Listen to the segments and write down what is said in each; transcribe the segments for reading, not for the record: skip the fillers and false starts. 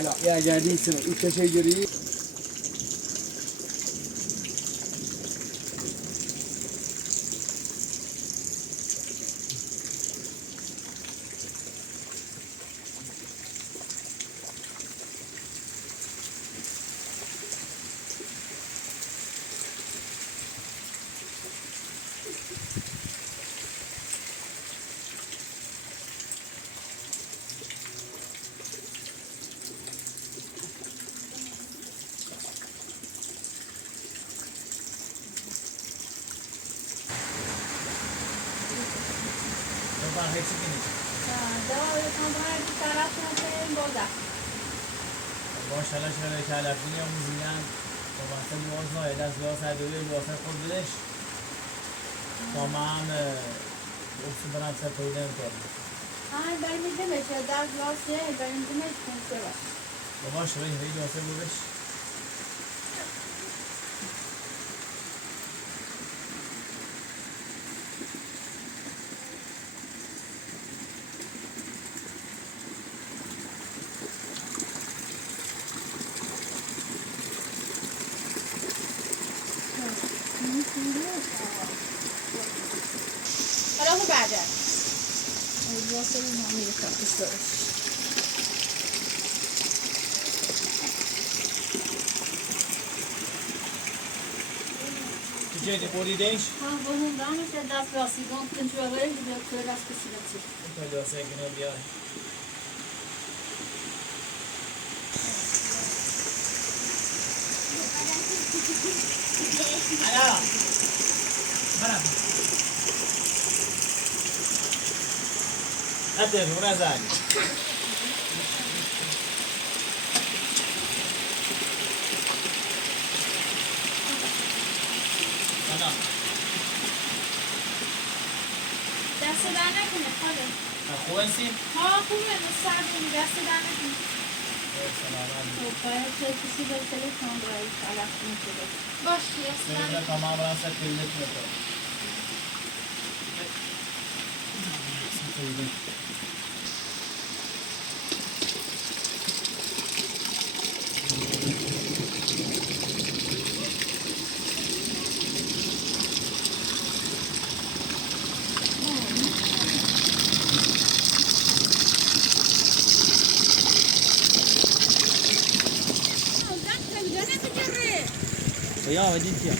هلا يا جديد التشجري ماشاءالله شده که علفینی هم میزینن با مثلا لباس نایده از لباس هدوی لباس خود بدش تا من اکسی برم سر پیده میکنم برای میده بشه در لاسه برای میده کنسه باشه بابا شده این لباس بدش حالا خب بعده لاسه رو نمیده کارش درست چه جدی بریدش؟ ها با هم رامش دست راسیگان کنترلر دکتر دست کشیدتی این لباس اینو بیار حالا برم حتی رو نزن دست در نکنه خاله خوبه سی؟ ها خوبه سر کنی دست در نکنه خب باید کسی به تلفن باید علف میشه باش دست در سویده تمام برم سر پیلت میکنم یا ودین کیا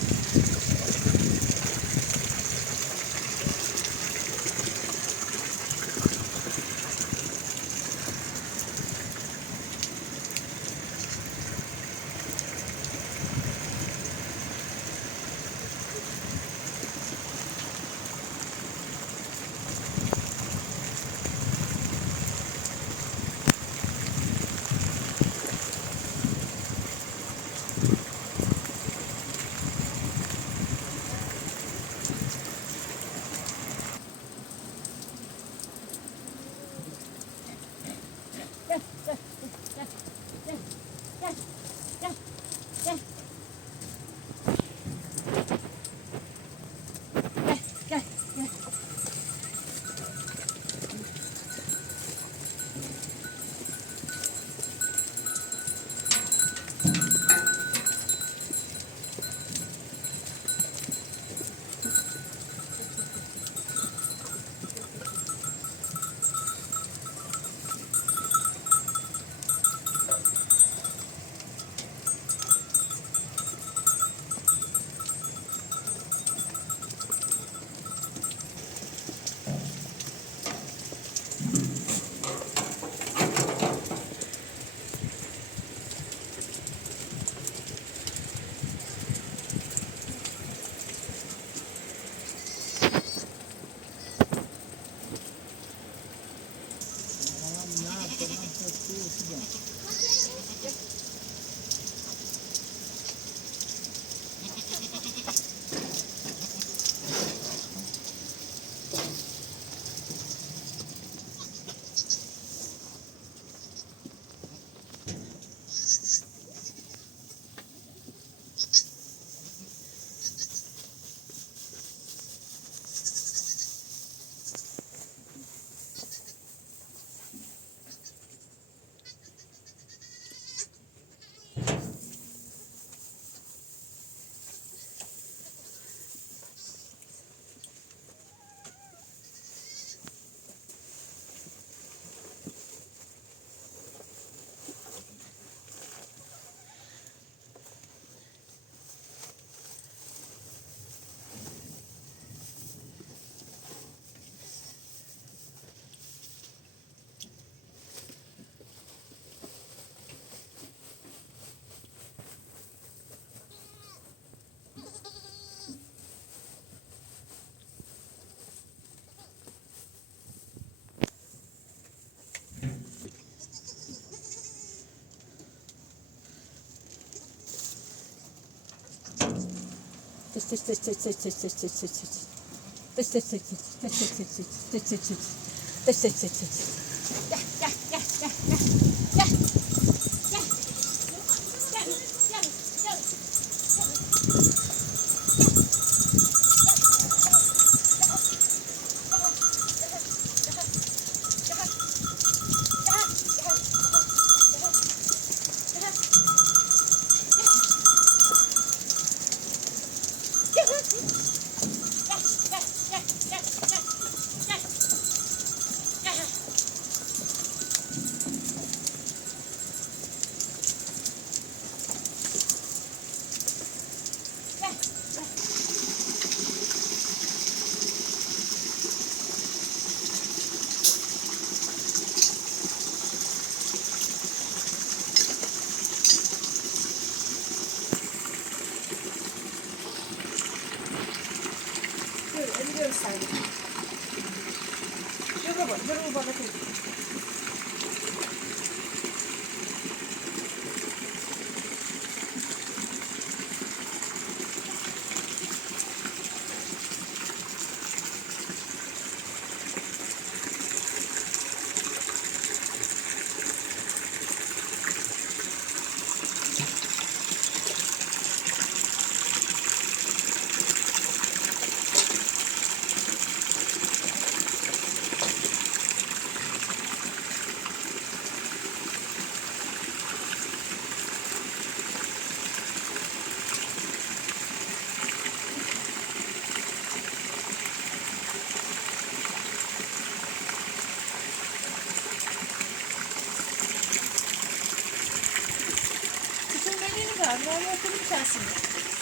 Normal okulun içerisinde.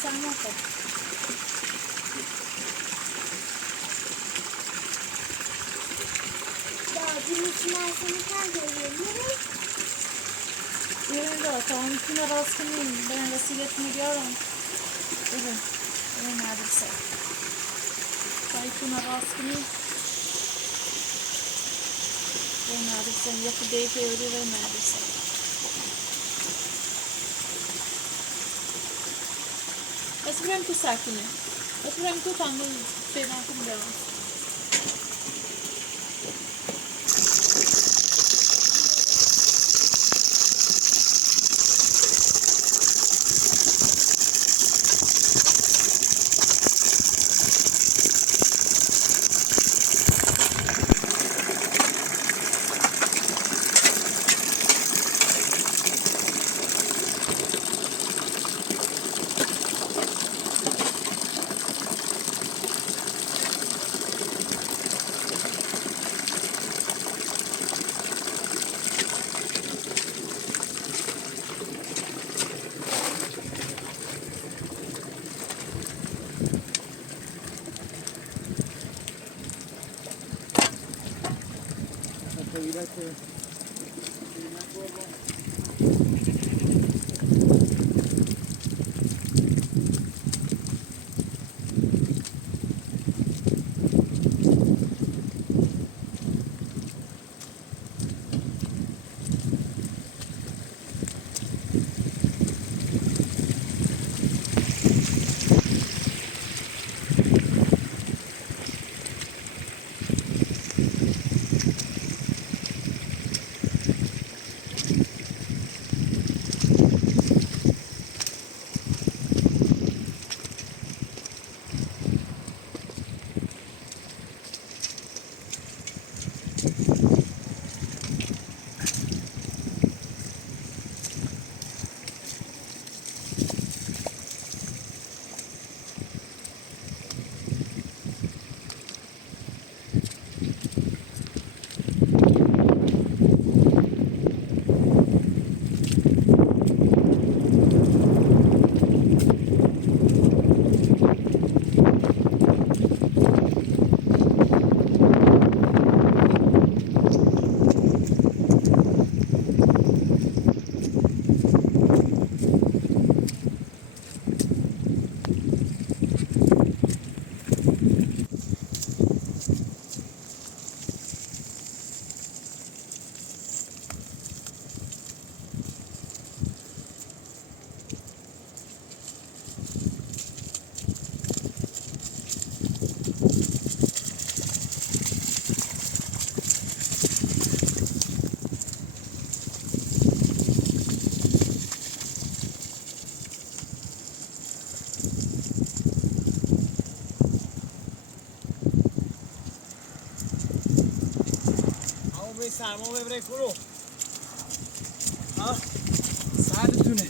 Sarma okul. Ya bunun için ben seni sen görüyorum. Yerinde o. Tamam. Üstüne rastgele ben vasiletini görüyorum. Evet. Evet neredeyse. Üstüne rastgele. Evet neredeyse. Yapı değişiyor. Evet neredeyse. Esprem tu sakine. Esprem tu tango şeyden kuracağım. این سرما ببره کرو ها سردتونه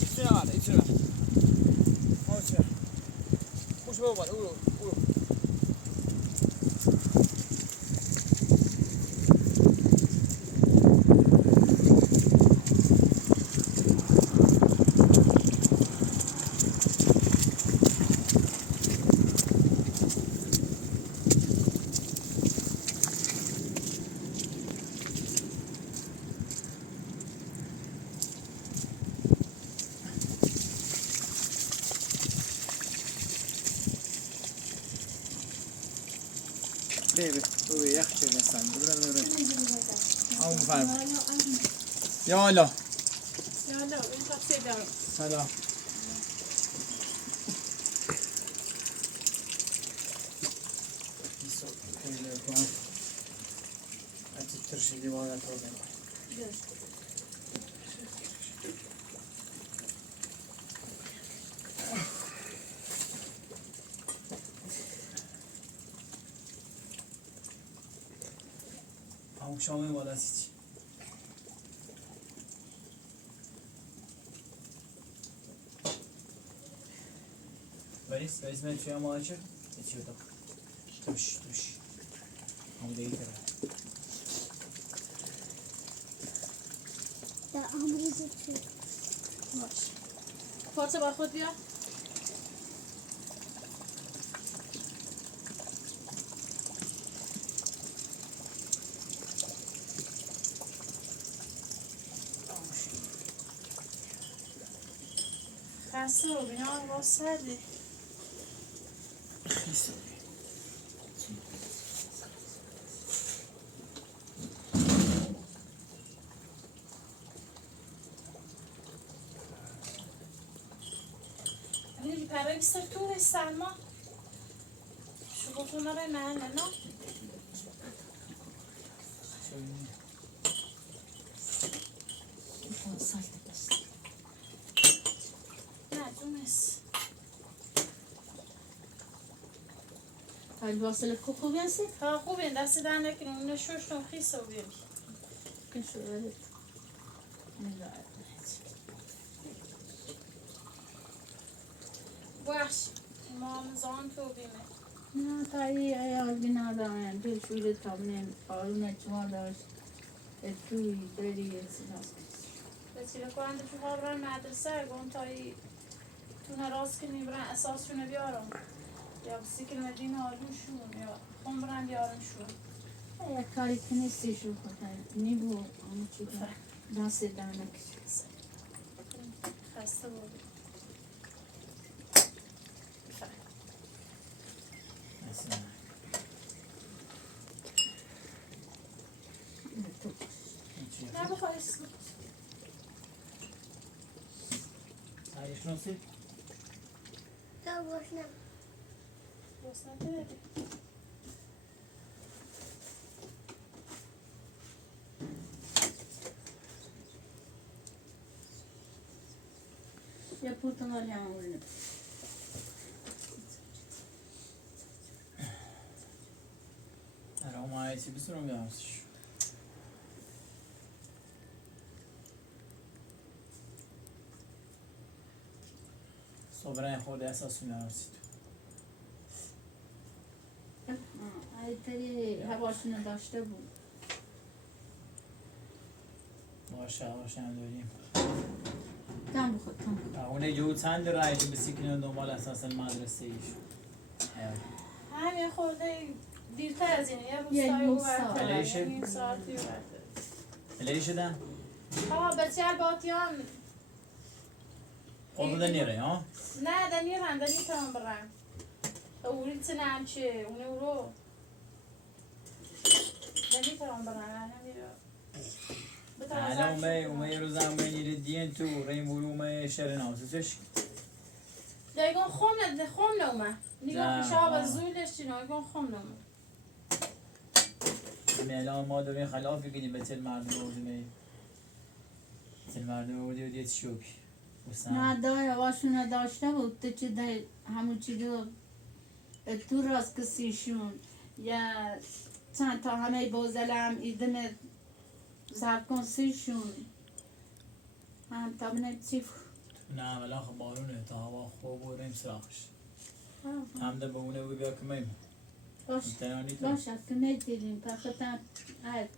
ایتونه بر ایتونه بر آچه خوش بابا اورو بله اوه یخ شده سند برم همون فرم یا الله یالا این تاکسی دارم سلام خیلی کنم حتی ترشیدی باید رو بگم همون شامه بالا سیچی بریز من چویا مالا چه؟ چی بودم؟ توش همون دیگه کرد در آمریزه چه؟ باش پارچه با خود بیا خسته رو بینا با سردی خیلی Vieni per registratura e salma. Şu fotoğrafları ne no? Ne cumhuriyet. هل واصل الكوكو بينسي؟ Ha خوبه دست در نکنم نشوشتم خیسه و بیاری. كل شو قالت باش ما مزان تو بیمه. نه تایی ایال بینا دارن دل شوره تامنین آرونه چما داشت توی داری سناس بچه کنده تو ها برن مدرسه گم تایی تو نراز کنی برن اساسشون بیارم. یا بسی که مدین آرومشون یا خون برن بیارم شون. یک کاری که نیستی شو خودن نیبو آمو چی دست دانک خسته بودی. نه بخواه اسم سایش نسی؟ تا باشنم بسنه که یا پرتغالی هم اونه Ama ayeti bir sürü mü yazmış? Sobran خود اساسون yazmış. تری هواشونو داشته بود باشه هم داریم. کم بخور کم بخور اونه جو چند رای که بسیکنه دنبال اساس مدرسه ایش. همین خورده دیرتر از اینه یه یه روستایی نیم و ساعت. برده علیشه؟ نیم ساعتی و برده Ele işeden بچه الباتیان oldu da nere ya? نه دنیر هم دنیر تمام برن اولی تنم چه اونه اورو دنیر تمام برن Hala ume روزم میگیری دیان تو ریم وروم شهر نامسوش. دیگه خون نومه نگاه نه. شاب از زویلش چی نگاه خون نومه الان ما داریم خلافی کنیم به تل مردم بودیم. تل مردم بودیم دیت شوک. نه دای واشون داشته بود تو چی دای همون چی دو تو راست کسیشون یا چند تا همه بازلم ایدم زبکن سیشون هم تا بنه چیف نه ولی خب بارونه تا هوا خوب و ریم سراخش هم ده بمونه و بیا کمیم باش تنانی تو باشه که میدیدیم پختم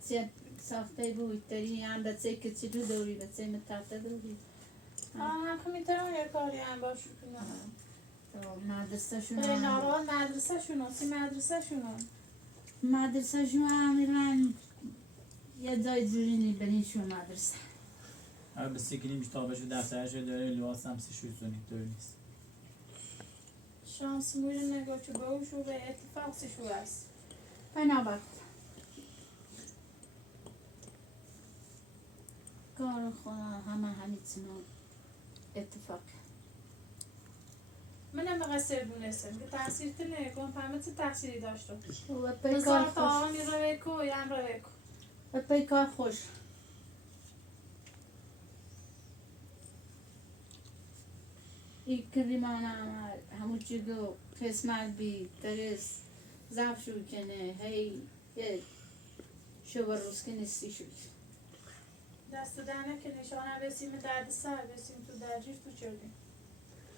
چه ساخته بود داری هم بچه که چی رو دوری بچه متفته دوری هم که میتونم یه کاری هم باشو کنم مدرسه به شون ناران مدرسه شونو سی مدرسه شونو مدرسه شون هم یه جای جوری نیبرین شون مدرسه اما بسی کنیم تابشو دفترش داره لباس هم سی شوی زونی دور نیست شانس موی نگاه چو بهوشو به اتفاق سی شو است بنابرای کار خدا همه چنون اتفاق منم مقصر دونستم که تحصیل تنه کن فهمت چه تحصیلی داشتم و پی کار بزار خوش تا آنی رو بکو یم رو بکو و پی کار خوش ای کریمان همون چی گو قسمت بی درست زب شو کنه هی یه شو روز که نیستی شد دست دهنه که نشانه بسیم درد سر بسیم تو درجیش تو چردیم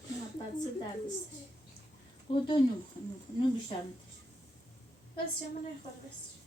نه بچه دردستش او دو نو بیشتر میتش بس شما نخواد بس